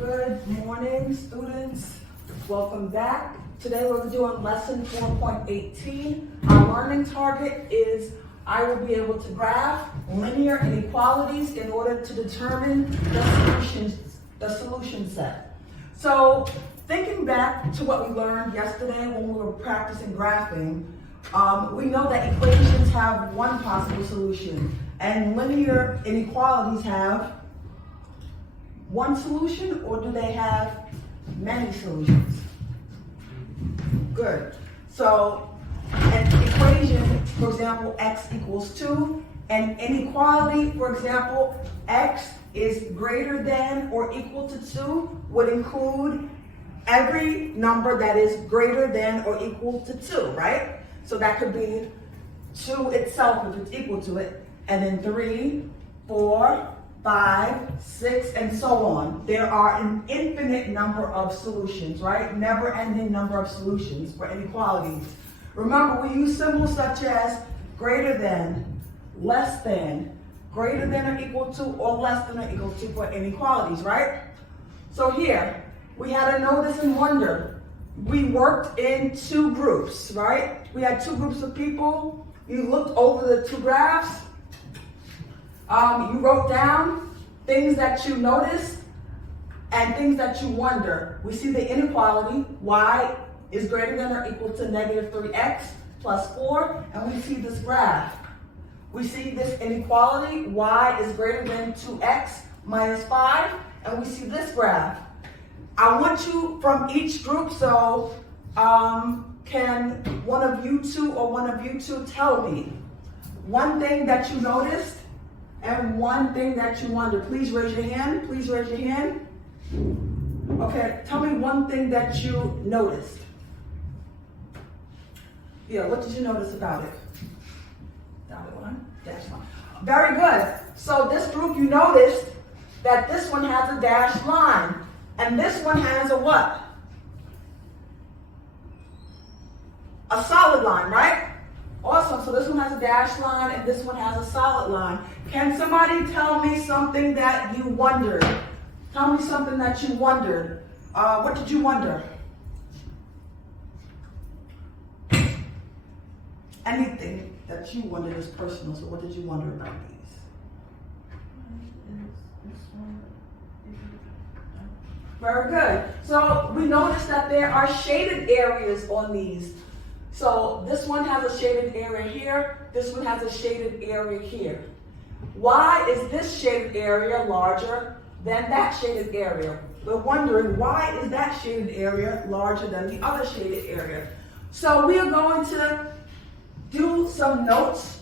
Good morning, students. Welcome back. Today we're doing lesson 4.18. Our learning target is I will be able to graph linear inequalities in order to determine the solution set. So thinking back to what we learned yesterday when we were practicing graphing, we know that equations have one possible solution and linear inequalities have one solution, or do they have many solutions? Good. So an equation, for example, x equals 2, and inequality, for example, x is greater than or equal to 2 would include every number that is greater than or equal to 2, right? So that could be 2 itself if it's equal to it, and then 3, 4, 5, 6, and so on. There are an infinite number of solutions, right? Never-ending number of solutions for inequalities. Remember, we use symbols such as greater than, less than, greater than or equal to, or less than or equal to for inequalities, right? So here, we had a notice and wonder. We worked in two groups, right? We had two groups of people. You looked over the two graphs. You wrote down things that you noticed and things that you wonder. We see the inequality, y is greater than or equal to negative 3x plus 4, and we see this graph. We see this inequality, y is greater than 2x minus 5, and we see this graph. I want you from each group, so can one of you two tell me one thing that you noticed and one thing that you wonder? Please raise your hand. Please raise your hand. Okay, tell me one thing that you noticed. Yeah, what did you notice about it? Dotted line, dashed line. Very good. So this group, you noticed that this one has a dashed line, and this one has a what? A solid line, right? Awesome. So this one has a dashed line and this one has a solid line. Can somebody tell me something that you wondered? Tell me something that you wondered. What did you wonder? Anything that you wondered is personal. So what did you wonder about these? Very good. So we noticed that there are shaded areas on these. So this one has a shaded area here, this one has a shaded area here. Why is this shaded area larger than that shaded area? We're wondering, why is that shaded area larger than the other shaded area? So we are going to do some notes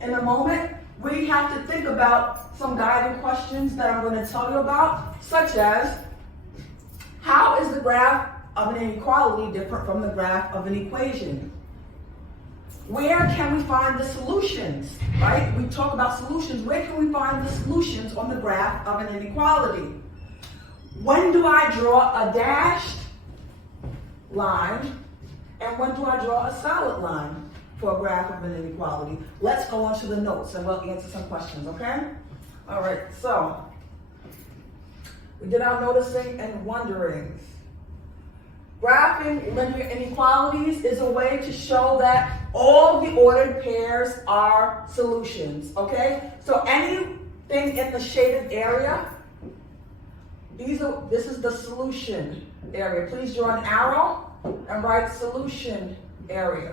in a moment. We have to think about some guiding questions that I'm going to tell you about, such as, how is the graph of an inequality different from the graph of an equation? Where can we find the solutions, right? We talk about solutions. Where can we find the solutions on the graph of an inequality? When do I draw a dashed line? And when do I draw a solid line for a graph of an inequality? Let's go on to the notes and we'll answer some questions, okay? All right, so we did our noticing and wonderings. Graphing linear inequalities is a way to show that all the ordered pairs are solutions, okay? So anything in the shaded area, this is the solution area. Please draw an arrow and write solution area.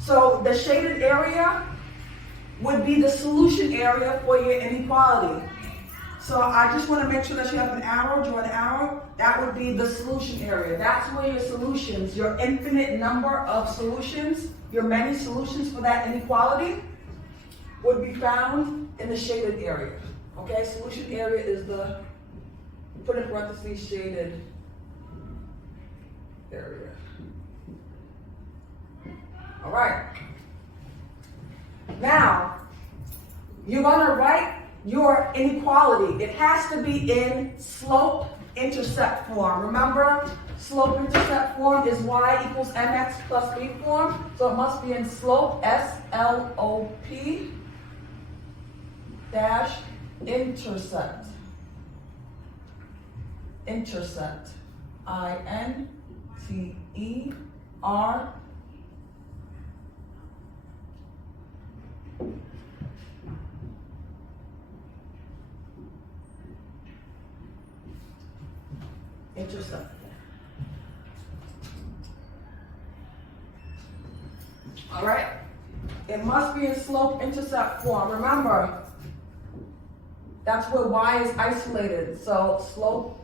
So the shaded area would be the solution area for your inequality. So I just want to make sure that you have an arrow, draw an arrow. That would be the solution area. That's where your solutions, your infinite number of solutions, your many solutions for that inequality would be found in the shaded area. Okay, solution area is the, put in parentheses, shaded area. All right. Now, you're going to write your inequality. It has to be in slope-intercept form. Remember, slope-intercept form is y equals mx plus b form. So it must be in slope, S-L-O-P dash intercept. Intercept. INTER. Intercept. All right. It must be in slope intercept form. Remember, that's where y is isolated. So slope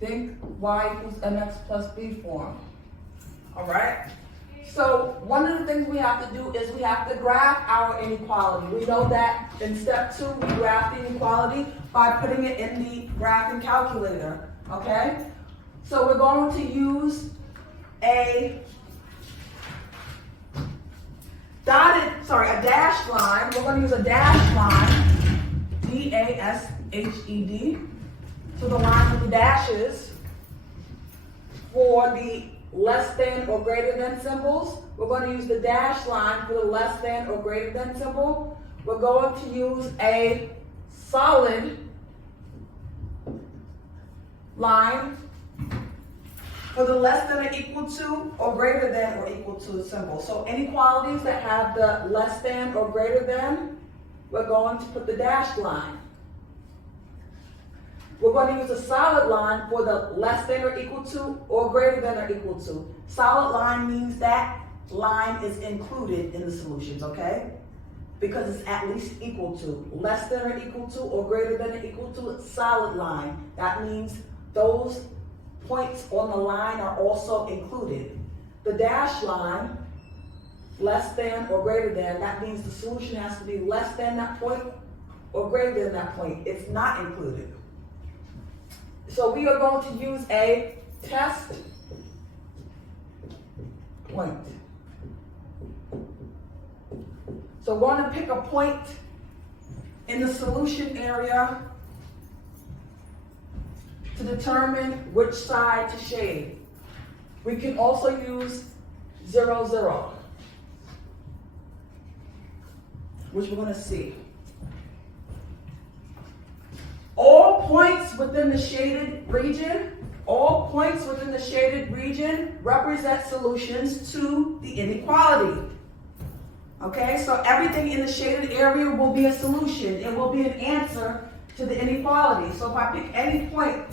think y equals mx plus b form. All right? So one of the things we have to do is we have to graph our inequality. We know that in step 2, we graph the inequality by putting it in the graphing calculator. Okay? So we're going to use a dashed line. We're going to use a dashed line, D-A-S-H-E-D. So the line with the dashes for the less than or greater than symbols. We're going to use the dash line for the less than or greater than symbol. We're going to use a solid line for the less than or equal to or greater than or equal to symbol. So inequalities that have the less than or greater than, we're going to put the dash line. We're going to use a solid line for the less than or equal to or greater than or equal to. Solid line means that line is included in the solutions, okay? Because it's at least equal to. Less than or equal to or greater than or equal to, solid line. That means those points on the line are also included. The dash line, less than or greater than, that means the solution has to be less than that point or greater than that point. It's not included. So we are going to use a test point. So we're going to pick a point in the solution area to determine which side to shade. We can also use 0, 0, which we're going to see. All points within the shaded region, represent solutions to the inequality. Okay, so everything in the shaded area will be a solution. It will be an answer to the inequality. So if I pick any point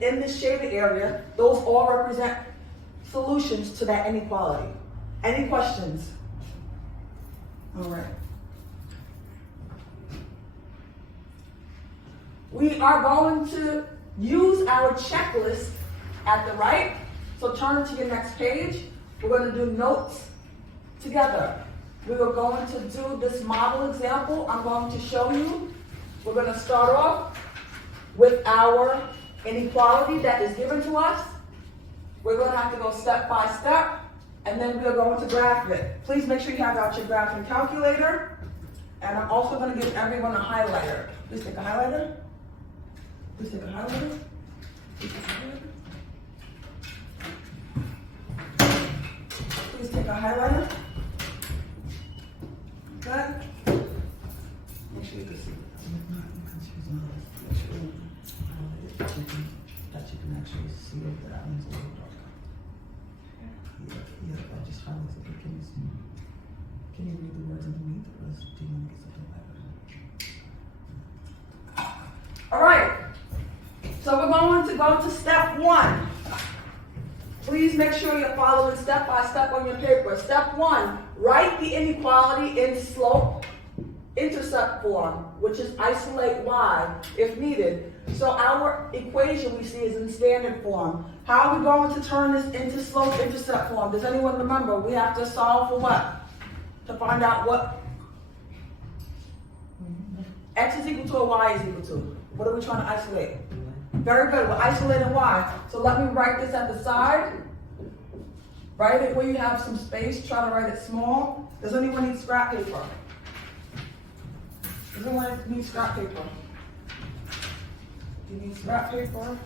in the shaded area, those all represent solutions to that inequality. Any questions? All right. We are going to use our checklist at the right. So turn to your next page. We're going to do notes together. We are going to do this model example I'm going to show you. We're going to start off with our inequality that is given to us. We're going to have to go step by step, and then we're going to graph it. Please make sure you have out your graphing calculator. And I'm also going to give everyone a highlighter. Please take a highlighter. Please take a highlighter. Please take a highlighter. Good. Make sure you can see. Make sure that you can actually see it. That one's a little darker. Yeah, I just highlighted it. Can you read the words underneath, or do you want to get something better? All right. So we're going to go to step 1. Please make sure you're following step by step on your paper. Step 1, write the inequality in slope intercept form, which is isolate y if needed. So our equation we see is in standard form. How are we going to turn this into slope intercept form? Does anyone remember? We have to solve for what? To find out what x is equal to or y is equal to. What are we trying to isolate? Very good, we're isolating y. So let me write this at the side. Write it where you have some space, try to write it small. Does anyone need scrap paper? Does anyone need scrap paper? Do you need scrap paper?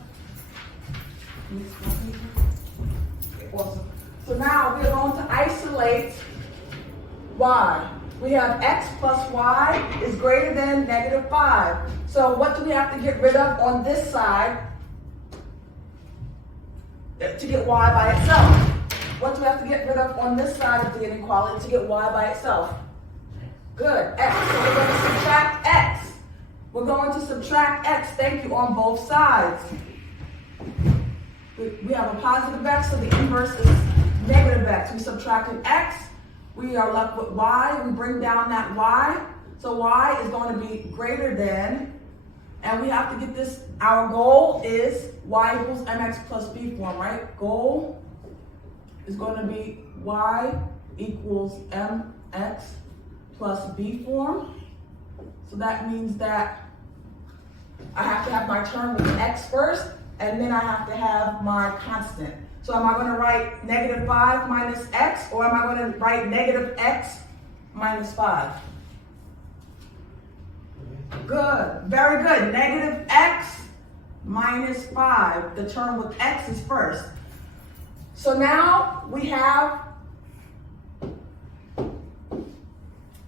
You need scrap paper? Okay, awesome. So now we are going to isolate y. We have x plus y is greater than negative 5. So what do we have to get rid of on this side to get y by itself? What do we have to get rid of on this side of the inequality to get y by itself? Good, x. So we're going to subtract x. We're going to subtract x, thank you, on both sides. We have a positive x, so the inverse is negative x. We subtracted x. We are left with y. We bring down that y. So y is going to be greater than, and we have to get this, our goal is y equals mx plus b form, right? Goal is going to be y equals mx plus b form. So that means that I have to have my term with x first, and then I have to have my constant. So am I going to write negative 5 minus x, or am I going to write negative x minus 5? Good, very good. Negative x minus 5. The term with x is first. So now we have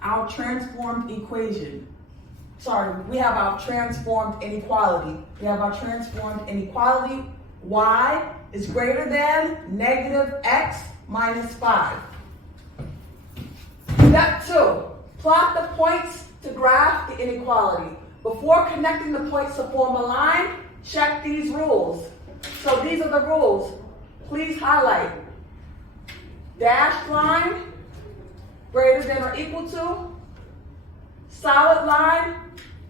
our transformed equation. Sorry, we have our transformed inequality. We have our transformed inequality. Y is greater than negative x minus 5. Step 2, plot the points to graph the inequality. Before connecting the points to form a line, check these rules. So these are the rules. Please highlight. Dashed line, greater than or equal to. Solid line,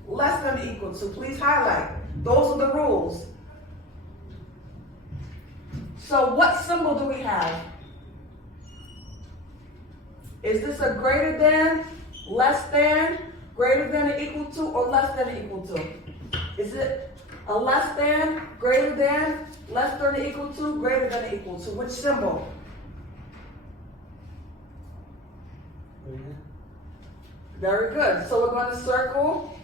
less than or equal to. Please highlight. Those are the rules. So what symbol do we have? Is this a greater than, less than, greater than or equal to, or less than or equal to? Is it a less than, greater than, less than or equal to, greater than or equal to? Which symbol? Very good. So we're going to circle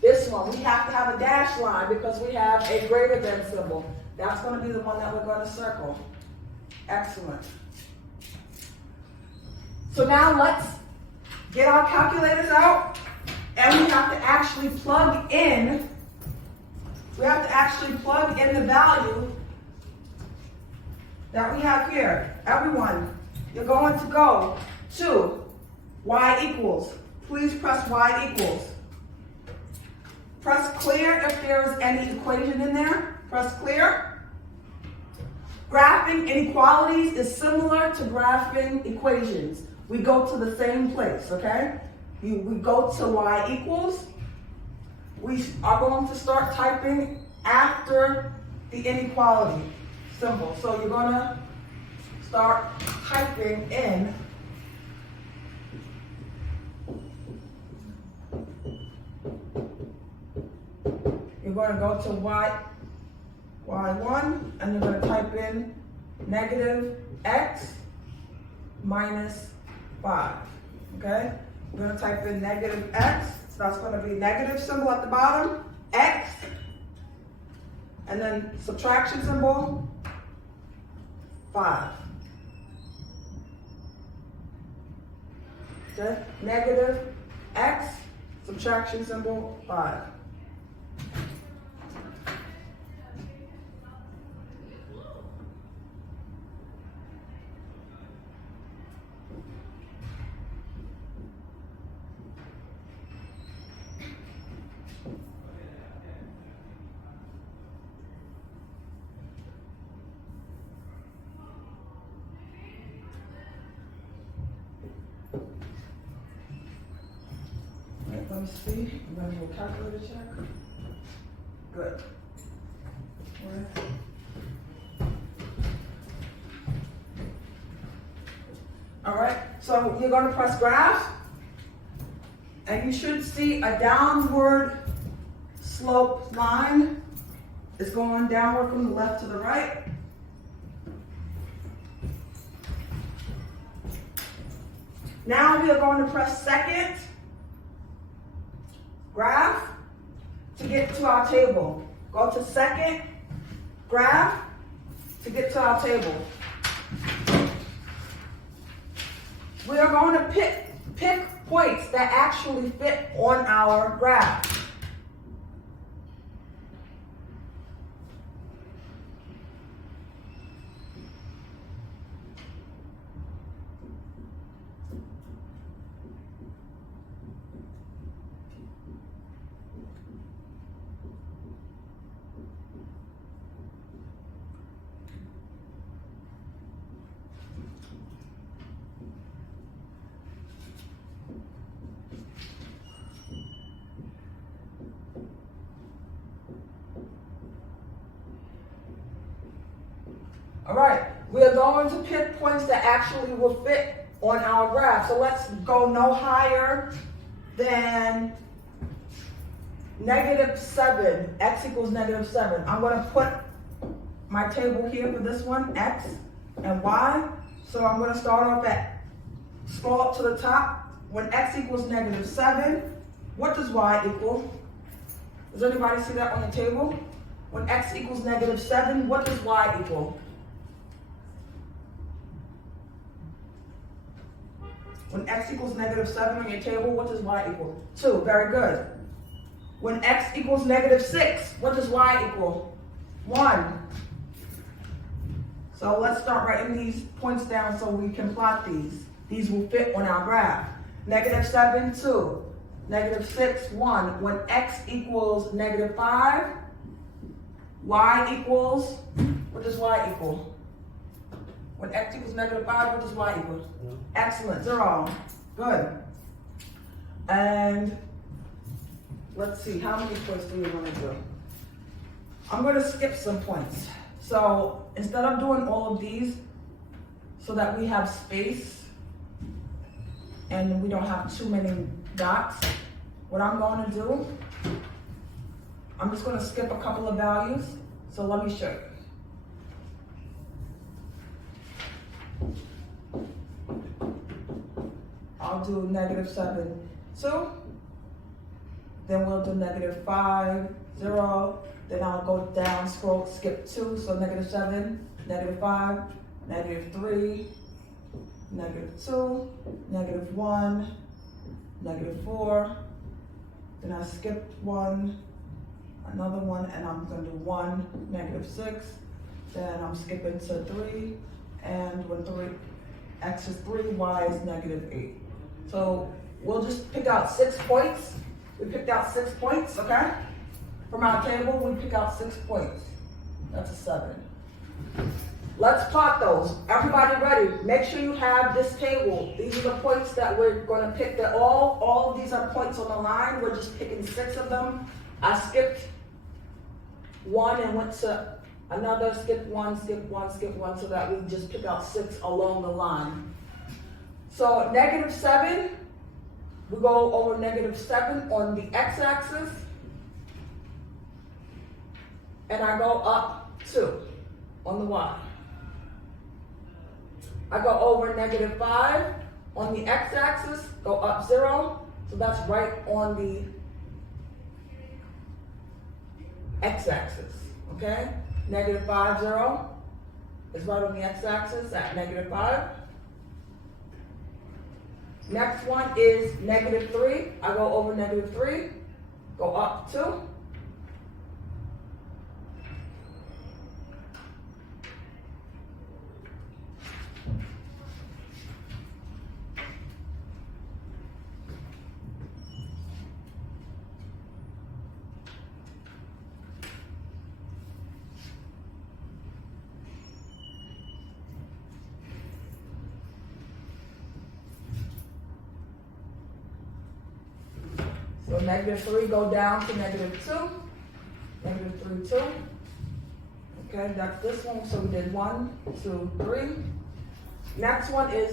this one. We have to have a dash line because we have a greater than symbol. That's going to be the one that we're going to circle. Excellent. So now let's get our calculators out, and we have to actually plug in. We have to actually plug in the value that we have here. Everyone, you're going to go to y equals. Please press y equals. Press clear if there is any equation in there. Press clear. Graphing inequalities is similar to graphing equations. We go to the same place, okay? We go to y equals. We are going to start typing after the inequality symbol. So you're going to start typing in you're going to go to y1, and you're going to type in negative x minus 5, okay? We're going to type in negative x, so that's going to be negative symbol at the bottom, x, and then subtraction symbol, 5. Okay? Negative x, subtraction symbol, 5. Let me see. I'm going to do a calculator check. Good. All right. So you're going to press graph, and you should see a downward slope line. It's going downward from the left to the right. Now we are going to press second graph to get to our table. Go to second graph to get to our table. We are going to pick points that actually fit on our graph. All right, we are going to pick points that actually will fit on our graph. So let's go no higher than -7, x equals -7. I'm going to put my table here for this one, x and y. So I'm going to start off at, scroll up to the top. When x equals -7, what does y equal? Does anybody see that on the table? When x equals -7, what does y equal? When x equals -7 on your table, what does y equal? 2, very good. When x equals -6, what does y equal? 1. So let's start writing these points down so we can plot these. These will fit on our graph. -7, 2. -6, 1. When x equals -5, y equals, what does y equal? When x equals -5, what does y equal? Excellent, 0. Good. And let's see, how many points do we want to do? I'm going to skip some points. So instead of doing all of these, so that we have space and we don't have too many dots, what I'm going to do, I'm just going to skip a couple of values. So let me show you. I'll do -7, 2. Then we'll do -5, 0. Then I'll go down, scroll, skip 2. So -7, -5, -3, -2, -1, -4. Then I skipped 1, another 1, and I'm going to do 1, -6. Then I'm skipping to 3, and when 3, x is 3, y is -8. So we'll just pick out 6 points. We picked out 6 points, okay? From our table, we pick out 6 points. That's a 7. Let's plot those. Everybody ready? Make sure you have this table. These are the points that we're going to pick. That all of these are points on the line. We're just picking 6 of them. I skipped 1 and went to another, skip 1, skip 1, skip 1, so that we just pick out 6 along the line. So -7, we go over -7 on the x-axis, and I go up 2 on the y. I go over -5 on the x-axis, go up 0, so that's right on the x-axis, okay? -5, 0 is right on the x-axis at -5. Next one is -3. I go over -3, go up 2. So -3 go down to -2, -3, 2. Okay, that's this one. So we did 1, 2, 3. Next one is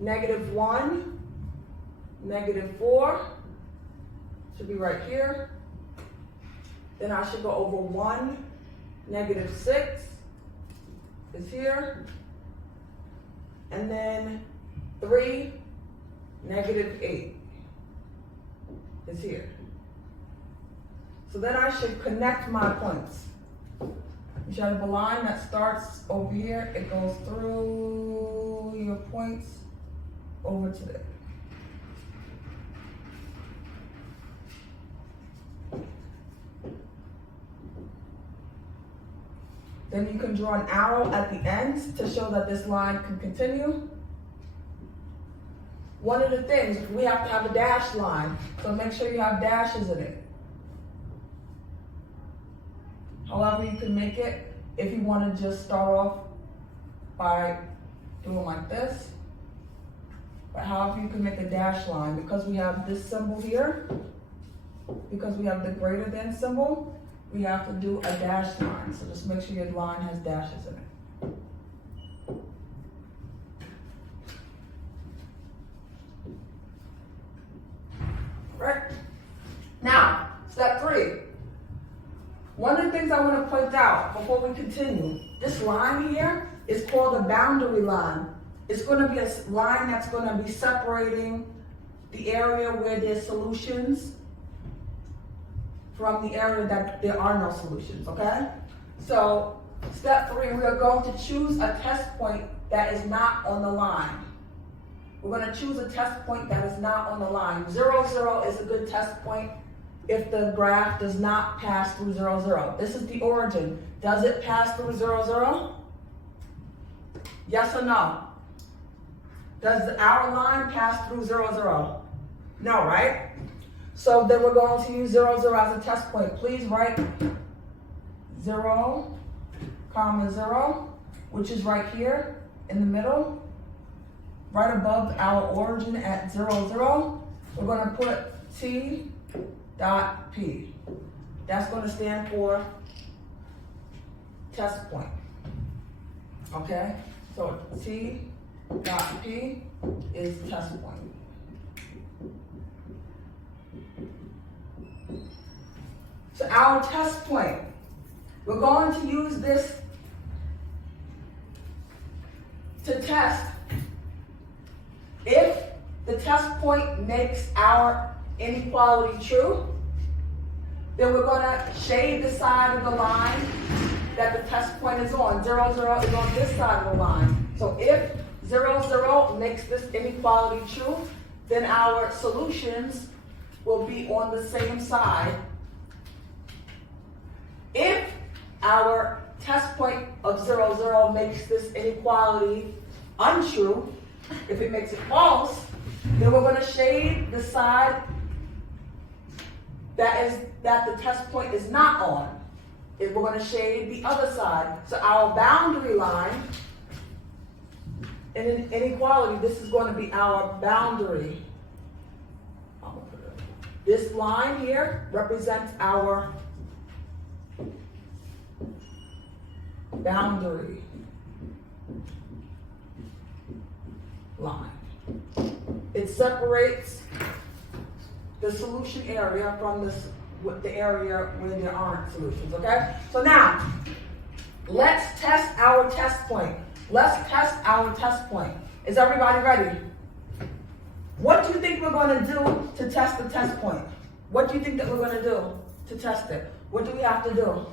-1, -4. Should be right here. Then I should go over 1, -6 is here. And then 3, -8 is here. So then I should connect my points. You should have a line that starts over here, it goes through your points over to there. Then you can draw an arrow at the end to show that this line can continue. One of the things, we have to have a dashed line, so make sure you have dashes in it. However you can make it, if you want to just start off by doing like this. But however you can make a dash line, because we have this symbol here, because we have the greater than symbol, we have to do a dash line. So just make sure your line has dashes in it. Right? Now, step 3. One of the things I want to point out before we continue, this line here is called a boundary line. It's going to be a line that's going to be separating the area where there's solutions from the area that there are no solutions, okay? So, step 3, we are going to choose a test point that is not on the line. We're going to choose a test point that is not on the line. 0, 0 is a good test point if the graph does not pass through 0, 0. This is the origin. Does it pass through 0, 0? Yes or no? Does our line pass through 0, 0? No, right? So then we're going to use 0, 0 as a test point. Please write 0, 0, which is right here in the middle, right above our origin at 0, 0. We're going to put T dot P. That's going to stand for test point. Okay? So T dot P is test point. So our test point, we're going to use this to test if the test point makes our inequality true. Then we're going to shade the side of the line that the test point is on. 0, 0 is on this side of the line. So if 0, 0 makes this inequality true, then our solutions will be on the same side. If our test point of 0, 0 makes this inequality untrue, if it makes it false, then we're going to shade the side that the test point is not on. If we're going to shade the other side. So our boundary line in an inequality, this is going to be our boundary. This line here represents our boundary line. It separates the solution area from the area where there aren't solutions, okay? So now, let's test our test point. Let's test our test point. Is everybody ready? What do you think we're going to do to test the test point? What do you think that we're going to do to test it? What do we have to do?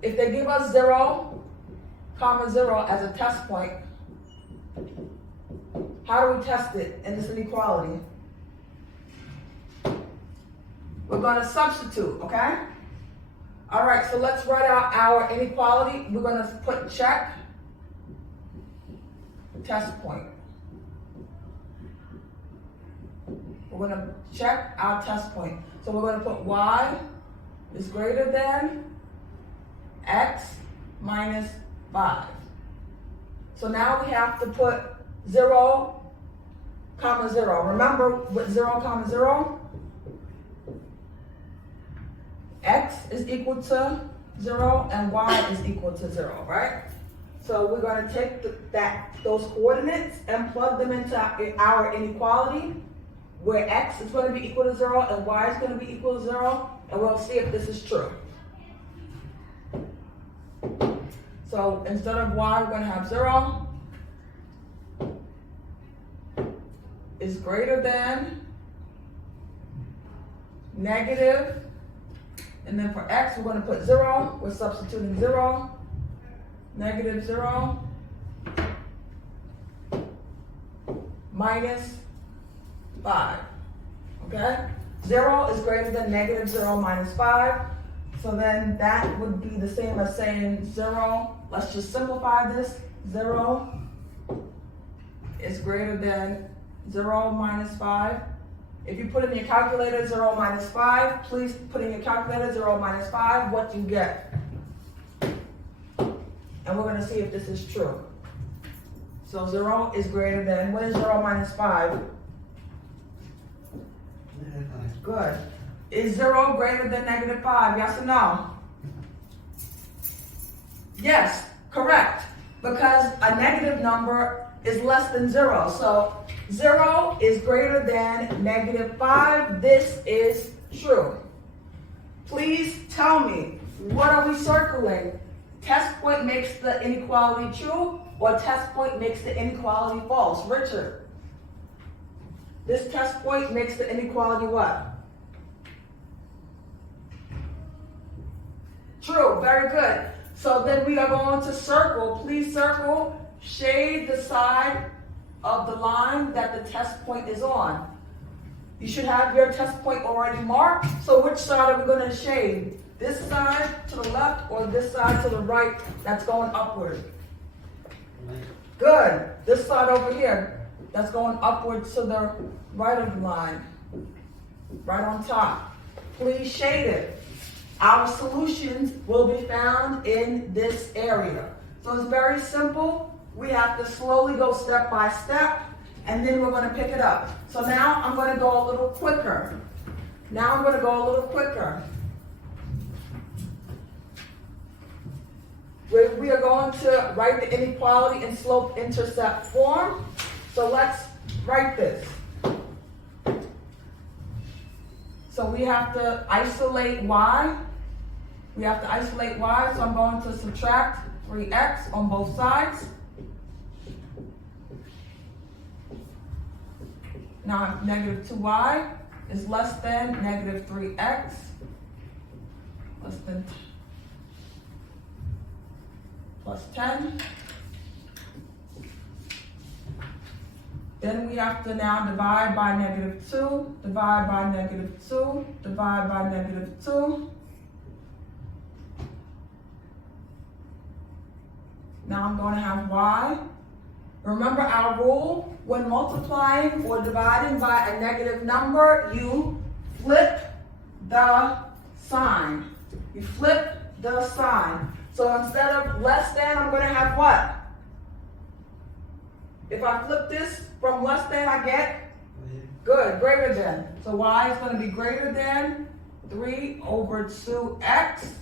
If they give us 0, 0 as a test point, how do we test it in this inequality? We're going to substitute, okay? All right, so let's write out our inequality. We're going to put check test point. We're going to check our test point. So we're going to put y is greater than x minus 5. So now we have to put 0, 0. Remember with 0, 0? X is equal to 0 and y is equal to 0, right? So we're going to take those coordinates and plug them into our inequality, where x is going to be equal to 0 and y is going to be equal to 0, and we'll see if this is true. So instead of y, we're going to have 0. is greater than negative, and then for x, we're going to put 0. We're substituting 0, negative 0, minus 5. Okay? 0 is greater than negative 0 minus 5. So then that would be the same as saying 0. Let's just simplify this. 0 is greater than 0 minus 5. If you put in your calculator 0 minus 5, please put in your calculator 0 minus 5, what you get. And we're going to see if this is true. So 0 is greater than, what is 0 minus 5? Good. Is 0 greater than negative 5? Yes or no? Yes, correct. Because a negative number is less than 0. So 0 is greater than negative 5. This is true. Please tell me, what are we circling? Test point makes the inequality true, or test point makes the inequality false? Richard. This test point makes the inequality what? True, very good. So then we are going to circle, please circle, shade the side of the line that the test point is on. You should have your test point already marked. So which side are we going to shade? This side to the left or this side to the right that's going upward? Good. This side over here that's going upward to the right of the line. Right on top. Please shade it. Our solutions will be found in this area. So it's very simple. We have to slowly go step by step, and then we're going to pick it up. So now I'm going to go a little quicker. We are going to write the inequality in slope-intercept form. So let's write this. So we have to isolate y. So I'm going to subtract 3x on both sides. Now negative 2y is less than negative 3x, plus 10. Then we have to now divide by negative 2, divide by negative 2, divide by negative 2. Now I'm going to have y. Remember our rule, when multiplying or dividing by a negative number, you flip the sign. So instead of less than, I'm going to have what? If I flip this from less than, I get? Good, greater than. So y is going to be greater than 3 over 2x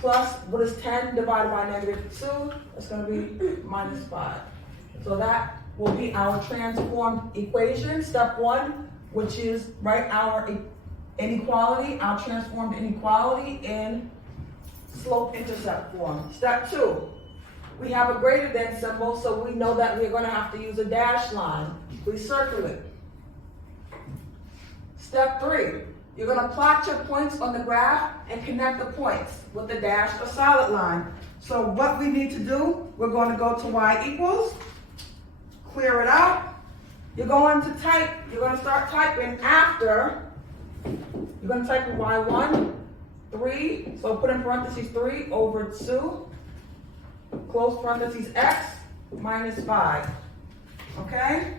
plus, what is 10 divided by negative 2? It's going to be minus 5. So that will be our transformed equation, step 1, which is write our inequality, our transformed inequality in slope-intercept form. Step 2, we have a greater than symbol, so we know that we're going to have to use a dash line. We circle it. Step 3, you're going to plot your points on the graph and connect the points with the dashed or solid line. So what we need to do, we're going to go to y equals, clear it out. You're going to start typing after, you're going to type in y1, 3, so put in parentheses 3 over 2, close parentheses x, minus 5. Okay?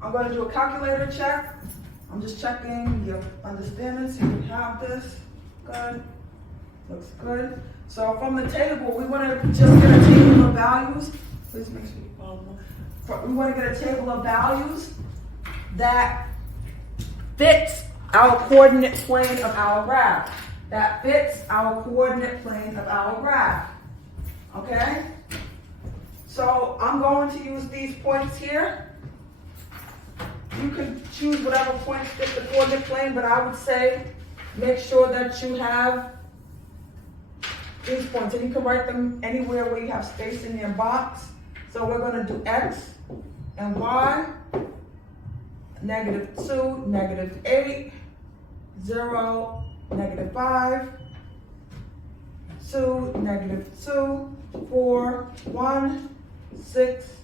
I'm going to do a calculator check. I'm just checking your understanding, so you have this. Good. Looks good. So from the table, we want to just get a table of values. Please make sure you follow. We want to get a table of values that fits our coordinate plane of our graph. Okay? So I'm going to use these points here. You can choose whatever points fit the coordinate plane, but I would say make sure that you have these points, and you can write them anywhere where you have space in your box. So we're gonna do X and Y, -2, -8, 0, -5, 2, -2, 4, 1, 6,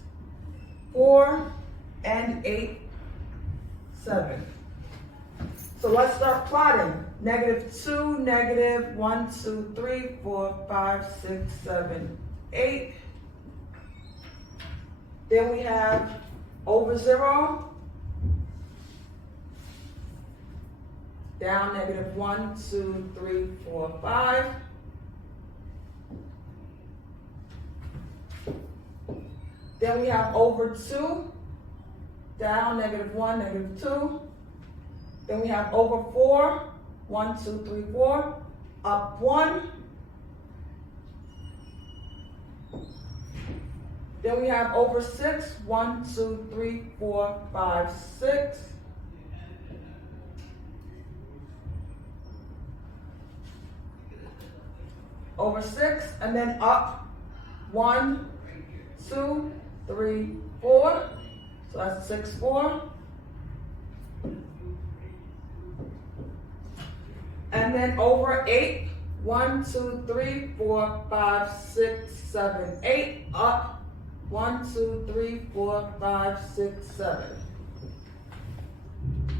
4, and 8, 7. So let's start plotting. -2, -1, 2, 3, 4, 5, 6, 7, 8. Then we have over 0, down -1, 2, 3, 4, 5. Then we have over 2, down -1, -2. Then we have over 4, 1, 2, 3, 4, up 1. Then we have over 6, 1, 2, 3, 4, 5, 6. Over 6, and then up 1, 2, 3, 4. So that's 6, 4. And then over 8, 1, 2, 3, 4, 5, 6, 7, 8. Up 1, 2, 3, 4, 5, 6, 7.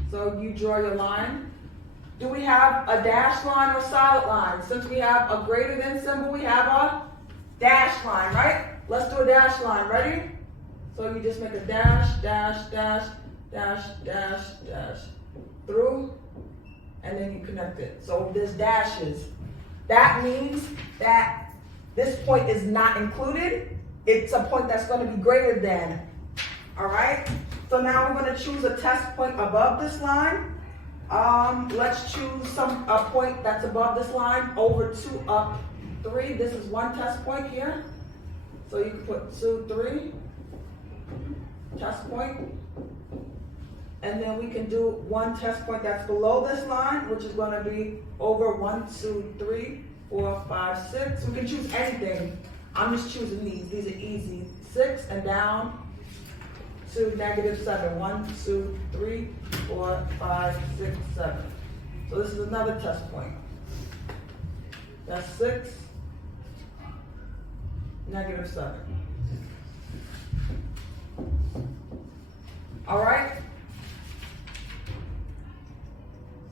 So you draw your line. Do we have a dashed line or solid line? Since we have a greater than symbol, we have a dashed line, right? Let's do a dashed line. Ready? So you just make a dash, dash, dash, dash, dash, dash through, and then you connect it. So there's dashes. That means that this point is not included. It's a point that's going to be greater than. All right? So now we're going to choose a test point above this line. Let's choose a point that's above this line, over 2, up 3. This is one test point here. So you can put 2, 3, test point. And then we can do one test point that's below this line, which is going to be over 1, 2, 3, 4, 5, 6. We can choose anything. I'm just choosing these. These are easy. 6 and down to -7. 1, 2, 3, 4, 5, 6, 7. So this is another test point. That's 6, -7. All right?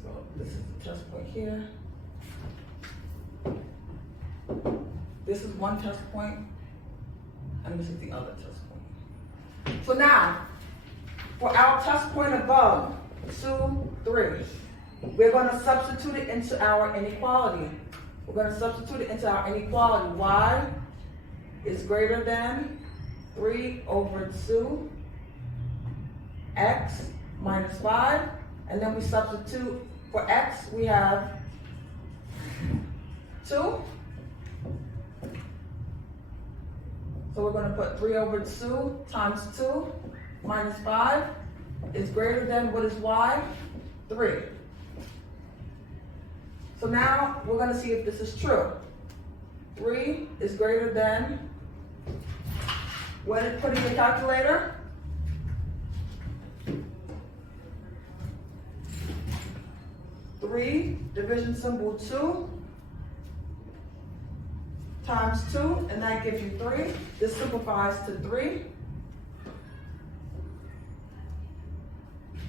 So this is the test point here. This is one test point, and this is the other test point. So now, for our test point above, 2, 3, we're going to substitute it into our inequality. We're going to substitute it into our inequality. Y is greater than 3 over 2, x minus 5, and then we substitute for x, we have 2. So we're going to put 3 over 2 times 2 minus 5 is greater than, what is y? 3. So now we're going to see if this is true. 3 is greater than, when it put in the calculator, division symbol 2 times 2, and that gives you 3. This simplifies to 3.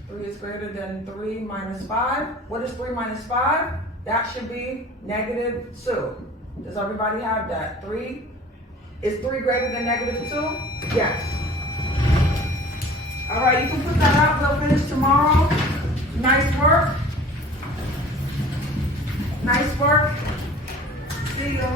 3 is greater than 3 minus 5. What is 3 minus 5? That should be -2. Does everybody have that? 3? Is 3 greater than -2? Yes. All right, you can put that out. We'll finish tomorrow. Nice work. Nice work. See you.